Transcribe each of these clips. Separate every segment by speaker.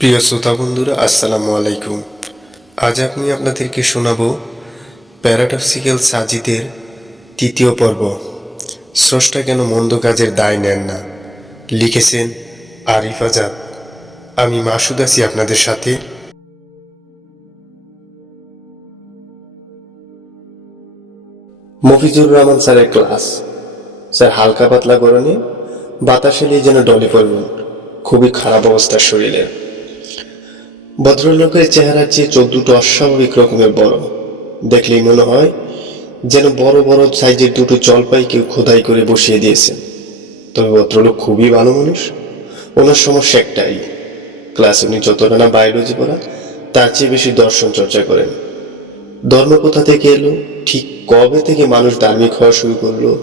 Speaker 1: প্রিয় শ্রোতা বন্ধুরা, আসসালামু আলাইকুম। আজ আমি আপনাদেরকে শোনাবো প্যারাডক্সিক্যাল সাজিদের তৃতীয় পর্ব। স্রষ্টা কেন মন্দ কাজের দায় নেন না? লিখেছেন আরিফ আজাদ। আমি মাসুদ আছি আপনাদের সাথে। মফিজুর রহমান স্যারের ক্লাস। স্যার হালকা পাতলা গরমে বাতাসে নিয়ে যেন ডলে পড়বেন খুবই খারাপ অবস্থার শরীরের ভদ্রলোকের চেহারার চেয়ে চোখ দুটো অস্বাভাবিক রকমের বড়। দেখলেই মনে হয় যেন বড় বড় সাইজের দুটো জলপাই কেউ খোদাই করে বসিয়ে দিয়েছেন তবে ভদ্রলোক খুবই ভালো মানুষ। ওনার সমস্যা একটাই। ক্লাস উনি যতটা না বায়োলজি পড়া তার চেয়ে বেশি দর্শন চর্চা করেন। ধর্ম কোথা থেকে এলো? ঠিক কবে থেকে মানুষ ধার্মিক হওয়া শুরু করল?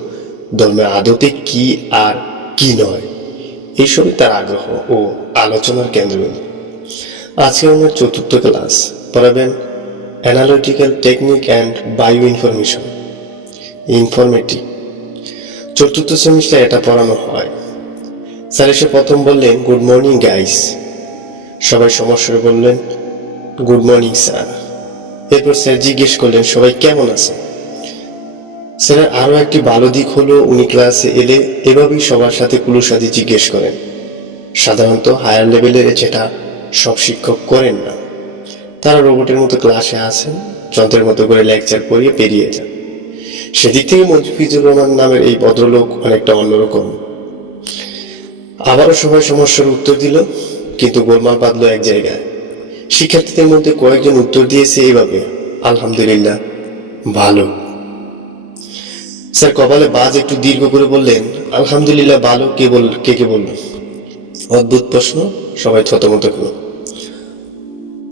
Speaker 1: ধর্মের আদতে কি আর কি নয়? এইসবই তার আগ্রহ ও আলোচনার কেন্দ্রবিন্দু। আজকে আমার চতুর্থ ক্লাস। পড়াবেন analytical technique and bio information informative চতুর্থ সেমিস্টার এটা পড়ানো হয়। স্যার এসে প্রথম বললেন গুড মর্নিং গাইস সবাই সমস্যায় বললেন গুড মর্নিং স্যার এরপর স্যার জিজ্ঞেস করলেন, সবাই কেমন আছে স্যারের আরও একটি ভালো দিক হলো, উনি ক্লাসে এলে এভাবেই সবার সাথে কুলুসাদি জিজ্ঞেস করেন। সাধারণত হায়ার লেভেলের যেটা সব শিক্ষক করেন না। তারা রোবটের মতো ক্লাসে আসেন যন্ত্রের মতো করে লেকচার করিয়ে পেরিয়ে যান। সেদিক থেকে মজফিজুর রহমান নামের এই ভদ্রলোক অনেকটা অন্যরকম। আবারও সবাই সমস্যার উত্তর দিল, কিন্তু গোলমাল বাঁধলো এক জায়গায়। শিক্ষার্থীদের মধ্যে কয়েকজন উত্তর দিয়েছে এইভাবে, আলহামদুলিল্লাহ, ভালো। স্যার কপালে বাজ একটু দীর্ঘ করে বললেন, আলহামদুলিল্লাহ, ভালো। কে বল, কে কে বলল? অদ্ভুত প্রশ্ন, সবাই থতমত হলো।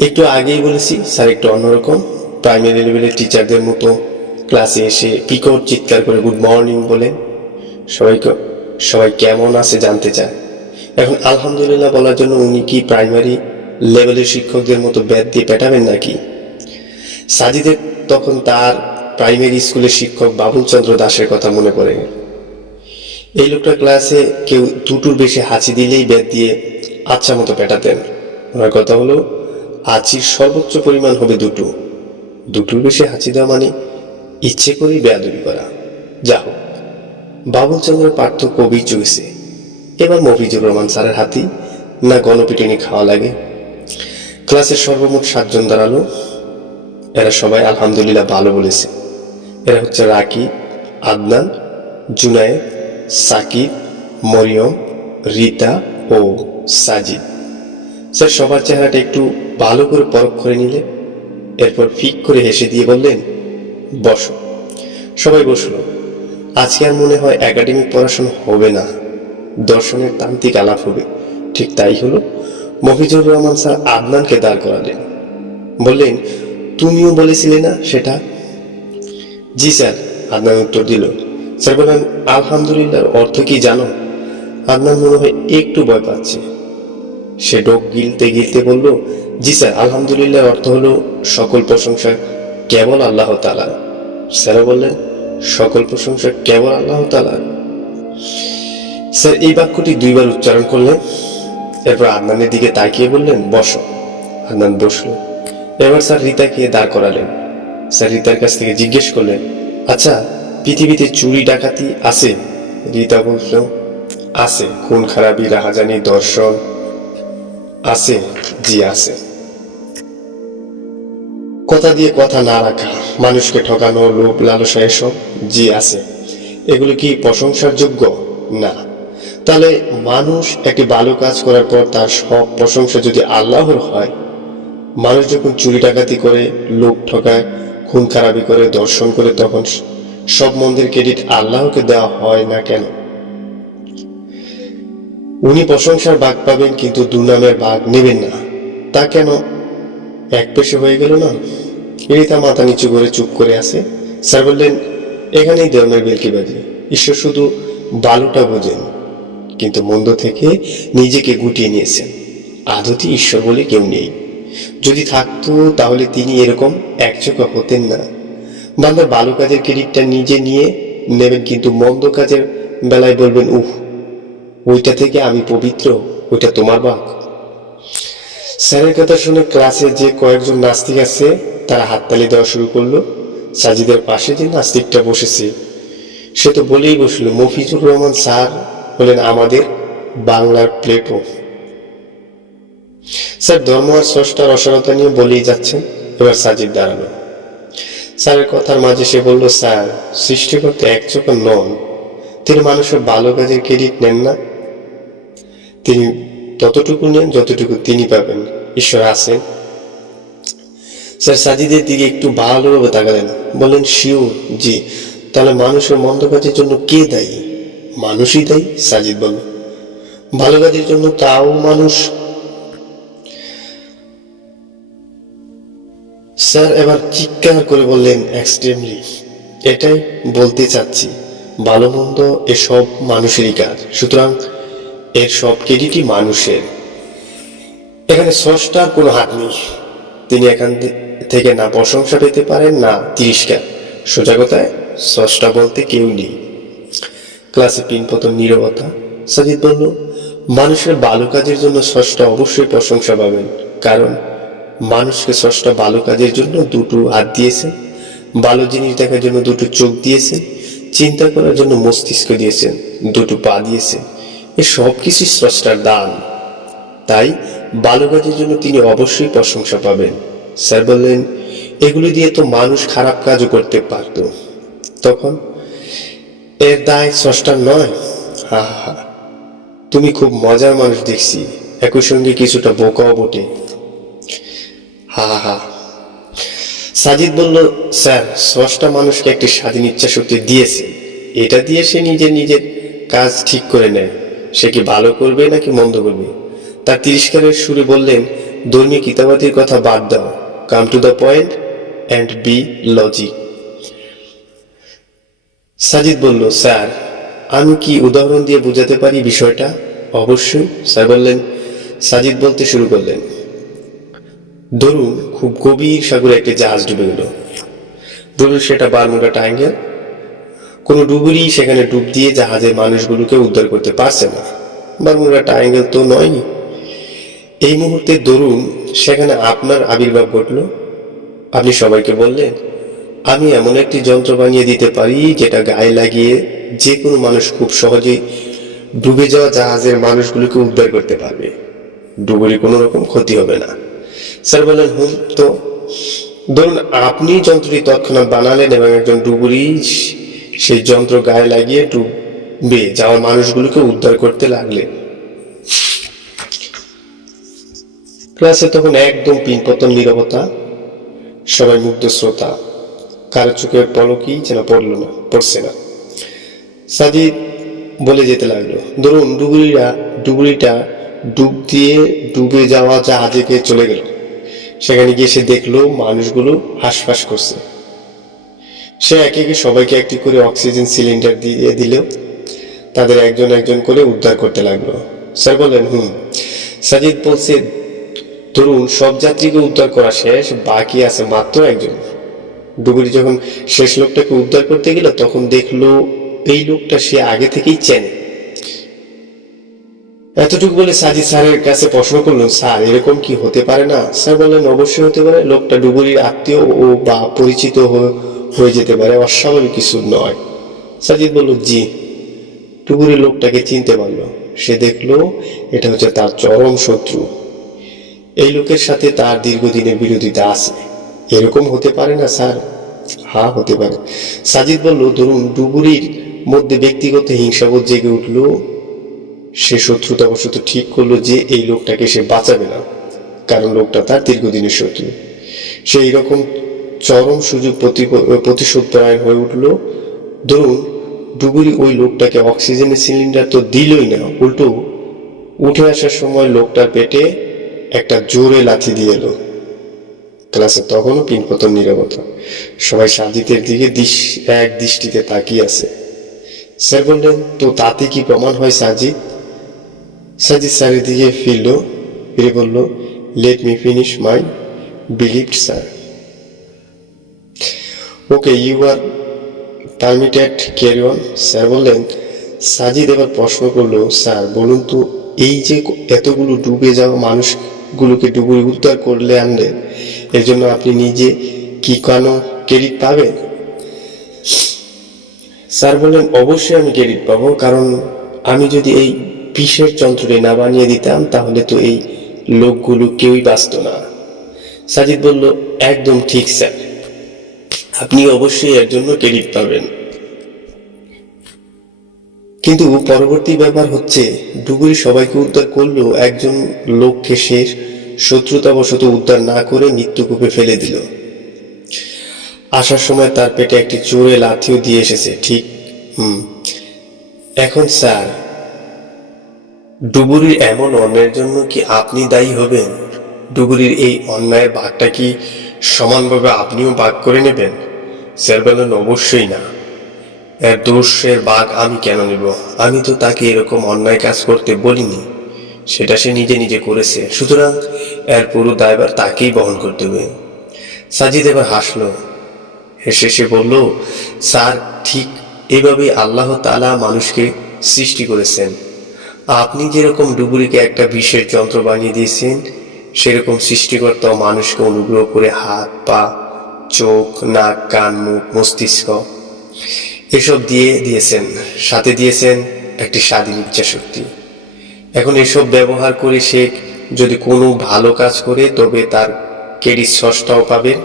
Speaker 1: একটু আগেই বলেছি, স্যার একটু অন্যরকম। প্রাইমারি লেভেলের টিচারদের মতো ক্লাসে এসে পিকর চিৎকার করে গুড মর্নিং বলে। সবাইকে, সবাই কেমন আছে জানতে চায়। এখন আলহামদুলিল্লাহ বলার জন্য উনি কি প্রাইমারি লেভেলের শিক্ষকদের মতো ব্যাদ দিয়ে পেটাবেন নাকি? সাজিদের তখন তার প্রাইমারি স্কুলের শিক্ষক বাবুল চন্দ্র দাসের কথা মনে পড়ে। এই লোকটা ক্লাসে কেউ দুটোর বেশি হাঁচি দিলেই ব্যাদ দিয়ে আচ্ছা মতো পেটাতেন। ওনার কথা হলো হাঁচির সর্বোচ্চ পরিমাণ হবে দুটো। দুটোর বেশি হাঁচি দেওয়া মানে ইচ্ছে করেই বেয়াদবি করা। যা হোক, বাবুল পার্থক্য কবি চুইছে। এবার মফিজুর রহমান স্যারের হাতি না গণপিটুনি খাওয়া লাগে। ক্লাসের সর্বমোট সাতজন দাঁড়াল। এরা সবাই আলহামদুলিল্লাহ ভালো বলেছে। এরা হচ্ছে রাকি আদনান, জুনায়েদ, সাকিব, মরিয়ম, রিতা ও সাজিদ। স্যার, সবার চেহারাটা একটু ভালো করে পরখ করে নিলে, এরপর ফিক করে হেসে দিয়ে বললেন, বসো। সবাই বসল। আজকে আর মনে হয় একাডেমিক পড়াশোনা হবে না, দর্শনের তান্ত্রিক আলাপ হবে। ঠিক তাই হলো, মফিজুর রহমান স্যার আদনানকে দাঁড় করালেন। বললেন, তুমিও বলেছিলে না সেটা? জি স্যার, আদনান উত্তর দিল। স্যার বললেন, আলহামদুলিল্লাহর অর্থ কি জানো? আদনান মনে হয় একটু ভয় পাচ্ছে। সে ডোক গিলতে গিলতে বলল, জি স্যার, আলহামদুলিল্লাহ, অর্থ হলো সকল প্রশংসা কেবল আল্লাহ তালা স্যার বললেন, সকল প্রশংসা কেবল আল্লাহ তালা স্যার, এই বাক্যটি দুইবার উচ্চারণ করলেন, এরপর আদনানের দিকে তাকিয়ে বললেন, বসো। আদনান বসল। এবার স্যার রিতাকে দাঁড় করালেন। স্যার রিতার কাছ থেকে জিজ্ঞেস করলেন আচ্ছা পৃথিবীতে চুরি, ডাকাতি আছে? রিতা বলল, আছে। খুন, খারাপি, রাহাজানি, দর্শন আছে, জি আছে। কথা দিয়ে কথা না রাখা, মানুষকে ঠকানো লোভ লালসা এসব, জি আছে। এগুলো কি প্রশংসার যোগ্য? না। তাহলে মানুষ একটি ভালো কাজ করার পর তার সব প্রশংসা যদি আল্লাহর হয়, মানুষ যখন চুরি ডাকাতি করে লোক ঠকায়, খুন খারাপি করে, দর্শন করে, তখন সব মন্দির ক্রেডিট আল্লাহকে দেওয়া হয় না কেন? উনি প্রশংসার ভাগ পাবেন, কিন্তু দুর্নামের ভাগ নেবেন না। তা কেন? এক পেশে হয়ে গেল না? এরিতা মাথা নিচু করে চুপ করে আছে। স্যার বললেন, এখানেই ধর্মের বেলকিবাজি ঈশ্বর শুধু বালুটা বোঝেন, কিন্তু মন্দ থেকে নিজেকে গুটিয়ে নিয়েছেন। আদতি ঈশ্বর বলে কেউ নেই। যদি থাকতো, তাহলে তিনি এরকম একচোখা হতেন না। বান্দার ভালো কাজের ক্রেডিটটা নিজে নিয়ে নেবেন, কিন্তু মন্দ কাজের বেলায় বলবেন উহ ওইটা থেকে আমি পবিত্র, ওইটা তোমার বাক স্যারের কথা শুনে ক্লাসে যে কয়েকজন নাস্তিক আছে, তারা হাততালি দেওয়া শুরু করল। সাজিদের পাশে যে নাস্তিকটা বসেছে, সে তো বলেই বসল, মফিজুর রহমান স্যার হলেন আমাদের বাংলার প্লেটো। স্যার, ধর্ম আর স্রষ্টার অসারতা নিয়ে বলেই যাচ্ছেন, এবার সাজিদ দাঁড়াল। স্যারের কথার মাঝে সে বলল, স্যার, সৃষ্টিকর্তা এক চোখের নন। তিনি মানুষের ভালো কাজের ক্রেডিট নেন না। তিনি ততটুকু নেন যতটুকু তিনি পাবেন। ঈশ্বর আছেন। স্যার সাজিদের দিকে একটু ভালোভাবে তাকালেন। বললেন শিও জি। তাহলে মানুষের মন্দ কাজের জন্য কে দায়ী? মানুষই দায়ী সাজিদ বলল। ভালো কাজের জন্য তাও মানুষ? স্যার এবার চিৎকার করে বললেন এক্সট্রিমলি এটাই বলতে চাচ্ছি। ভালো মন্দ এসব মানুষেরই কাজ। সুতরাং এর সব ক্রেডিটই মানুষের। এখানে স্রষ্টার কোনো হাত নেই। তিনি এখান থেকে না প্রশংসা পেতে পারেন, না তিরস্কার। সোজা কথায়, স্রষ্টা বলতে কেউ নেই। ক্লাসে পিন পতন নীরবতা। সাজিদ বলল, মানুষের ভালো কাজের জন্য স্রষ্টা অবশ্যই প্রশংসা পাবেন। কারণ, মানুষকে স্রষ্টা ভালো কাজের জন্য দুটো হাত দিয়েছে। ভালো জিনিস দেখার জন্য দুটো চোখ দিয়েছে। চিন্তা করার জন্য মস্তিষ্ক দিয়েছেন দুটো পা দিয়েছেন এ সব কিছুই স্রষ্টার দান। তাই ভালো কাজের জন্য তিনি অবশ্যই প্রশংসা পাবেন। স্যার বললেন, এগুলি দিয়ে তো মানুষ খারাপ কাজও করতে পারত। তখন, এর দায় স্রষ্টার নয়? হা হা তুমি খুব মজার মানুষ দেখছি। একই সঙ্গে কিছুটা বোকাও বটে। হা হা সাজিদ বলল, স্যার, স্রষ্টা মানুষকে একটি স্বাধীন ইচ্ছা শক্তি দিয়েছে। এটা দিয়ে সে নিজে নিজের কাজ ঠিক করে নেয়। সে কি ভালো করবে নাকি মন্দ করবে? তার তিরস্কারের সুরে বললেন, ধর্মীয় কিতাবাদির কথা বাদ দাও। Come to the point and be logic Sajid বলল, স্যার, আমি কি উদাহরণ দিয়ে বোঝাতে পারি বিষয়টা? অবশ্যই, স্যার বললেন। সাজিদ বলতে শুরু করলেন, ধরুন, খুব গভীর সাগরে একটি জাহাজ ডুবে গেল। ধরুন সেটা বারমুডা ট্রায়াঙ্গেল কোনো ডুবুরি সেখানে ডুব দিয়ে জাহাজের মানুষগুলোকে উদ্ধার করতে পারছে না। বারমুডা ট্রায়াঙ্গেল তো নয়নি এই মুহূর্তে ধরুন সেখানে আপনার আবির্ভাব ঘটল। আপনি সবাইকে বললেন, আমি এমন একটি যন্ত্র বানিয়ে দিতে পারি যেটা গায়ে লাগিয়ে যে কোনো মানুষ খুব সহজেই ডুবে যাওয়া জাহাজের মানুষগুলোকে উদ্ধার করতে পারবে। ডুবুরি কোনো রকম ক্ষতি হবে না। স্যার বললেন, হুম, তো ধরুন আপনি যন্ত্রটি তৎক্ষণাৎ বানালেন এবং একজন ডুবুরি সেই যন্ত্র গায়ে লাগিয়ে ডুবে যাওয়া মানুষগুলোকে উদ্ধার করতে লাগলেন ক্লাসে তখন একদম পিনপতন নীরবতা, সবাই মুগ্ধ শ্রোতা। কারও চোখের পলকই যেন পড়ল না, পড়ছে না। সাজিদ বলে যেতে লাগল, ধরুন ডুবুরিরা, ডুবুরিটা ডুব দিয়ে ডুবে যাওয়া জাহাজে গিয়ে চলে গেল। সেখানে গিয়ে সে দেখল মানুষগুলো হাঁসফাঁস করছে। সে একে একে সবাইকে একটি করে অক্সিজেন সিলিন্ডার দিয়ে দিল তাদের একজন একজন করে উদ্ধার করতে লাগল। স্যার বললেন, হুম। সাজিদ বলছে, ধরুন, সব যাত্রীকে উদ্ধার করা শেষ, বাকি আছে মাত্র একজন। ডুবুরি যখন শেষ লোকটাকে উদ্ধার করতে গেল, তখন দেখল এই লোকটা সে আগে থেকেই চেনে। এতটুকু বলে সাজি স্যারের কাছে প্রশ্ন করল স্যার, এরকম কি হতে পারে না? স্যার বললেন, অবশ্যই হতে পারে। লোকটা ডুবুরির আত্মীয় ও বা পরিচিত হয়ে- হয়ে যেতে পারে, অস্বাভাবিক কিছু নয়। সাজিদ বলল, জি। ডুবুরি লোকটাকে চিনতে পারল। সে দেখল, এটা হচ্ছে তার চরম শত্রু। এই লোকের সাথে তার দীর্ঘদিনের বিরোধিতা আছে। এরকম হতে পারে না, স্যার। হা হতে পারে। সাজিদ বলল, ধরুন ডুবুরির মধ্যে ব্যক্তিগত হিংসাবোধ জেগে উঠল, সে শত্রুতাবশত ঠিক করল যে এই লোকটাকে সে বাঁচাবে না, কারণ লোকটা তার দীর্ঘদিনের শত্রু। সে এইরকম চরম সুযোগ প্রতি- প্রতিশোধ পরায়ণ হয়ে উঠল। ধরুন, ডুবুরি ওই লোকটাকে অক্সিজেনের সিলিন্ডার তো দিলই না, উল্টো উঠে আসার সময় লোকটার পেটে একটা জোরে লাথি দিয়ে এলো। ক্লাসে তখনও পিনপতন নীরবতা। সবাই সাজিতের দিকে দিশ- এক দৃষ্টিতে তাকিয়ে আছে। স্যার বললেন, তো তাতে কি প্রমাণ হয়, সাজিদ? সাজিদ স্যারের দিকে ফিরল, ফিরে বলল let me finish my believe sir okay you are permitted carry on sir বললেন সাজিদ এবার প্রশ্ন করল, স্যার, বলুন তো, এই যে এতগুলো ডুবে যাওয়া মানুষ গুলোকে ডুবুরি উদ্ধার করলে আনলেন এর জন্য আপনি নিজে কি কোনো ক্রেডিট পাবেন? স্যার বললেন, অবশ্যই আমি ক্রেডিট পাবো, কারণ আমি যদি এই বিশেষ যন্ত্রটি না বানিয়ে দিতাম, তাহলে তো এই লোকগুলো কেউই বাঁচত না। সাজিদ বলল, একদম ঠিক, স্যার। আপনি অবশ্যই এর জন্য ক্রেডিট পাবেন। কিন্তু পরবর্তী ব্যাপার হচ্ছে, ডুবুরি সবাইকে উদ্ধার করলেও একজন লোককে সে শত্রুতাবশত উদ্ধার না করে মৃত্যুকূপে ফেলে দিল। আসার সময় তার পেটে একটি চোরে লাথিও দিয়ে এসেছে, ঠিক? হুম। এখন স্যার, ডুবুরির এমন অন্যায়ের জন্য কি আপনি দায়ী হবেন? ডুবুরির এই অন্যায়ের ভাগটা কি সমানভাবে আপনিও ভাগ করে নেবেন? স্যার বললেন অবশ্যই না। এর দোষের বাঘ আমি কেন নেব? আমি তো তাকে এরকম অন্যায় কাজ করতে বলিনি। সেটা সে নিজে নিজে করেছে। সুতরাং এর পুরো দায়বার তাকেই বহন করতে হবে। সাজিদ এবার হাসলো। হেসে সে বলল, স্যার, ঠিক এভাবেই আল্লাহ তালা মানুষকে সৃষ্টি করেছেন। আপনি যেরকম ডুবুরিকে একটা বিশেষ যন্ত্র বানিয়ে দিয়েছেন, সেরকম সৃষ্টিকর্তা মানুষকে অনুগ্রহ করে হাত, পা চোখ, নাক, কান, মুখ, মস্তিষ্ক এসব দিয়ে দিয়েছেন। সাথে দিয়েছেন একটি স্বাধীন ইচ্ছা শক্তি এখন এসব ব্যবহার করে সে যদি কোনো ভালো কাজ করে, তবে তার ক্রেডিট সসটাও পাবেন।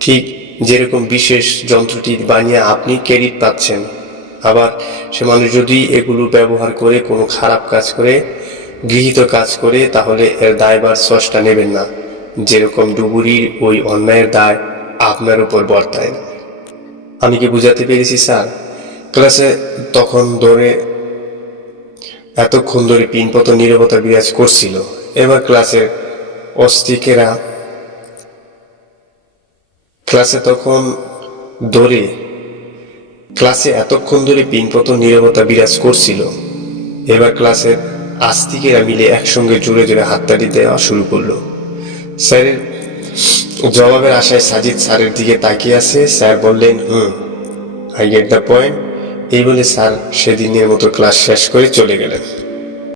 Speaker 1: ঠিক যেরকম বিশেষ যন্ত্রটি বানিয়ে আপনি ক্রেডিট পাচ্ছেন। আবার সে মানুষ যদি এগুলো ব্যবহার করে, কোনো খারাপ কাজ করে, গৃহীত কাজ করে, তাহলে এর দায়বার সসটা নেবেন না। যেরকম ডুবুরির ওই অন্যায়ের দায় আপনার উপর বর্তায়। আমি কি বুঝাতে পেরেছি, স্যার? ক্লাসে তখন ধরে এতক্ষণ ধরে পিনপত নীরবতা বিরাজ করছিল। এবার ক্লাসের অস্তিকেরা ক্লাসে তখন ধরে ক্লাসে এতক্ষণ ধরে পিনপত নীরবতা বিরাজ করছিল। এবার ক্লাসের আস্তিকেরা মিলে একসঙ্গে জোরে জোরে হাততালি দেওয়া শুরু করল। স্যারের জবাবের আশায় সাজিদ স্যারের দিকে তাকিয়ে আছে। স্যার বললেন, hmm I get the point এই বলে স্যার সেদিনের মতো ক্লাস শেষ করে চলে গেলেন।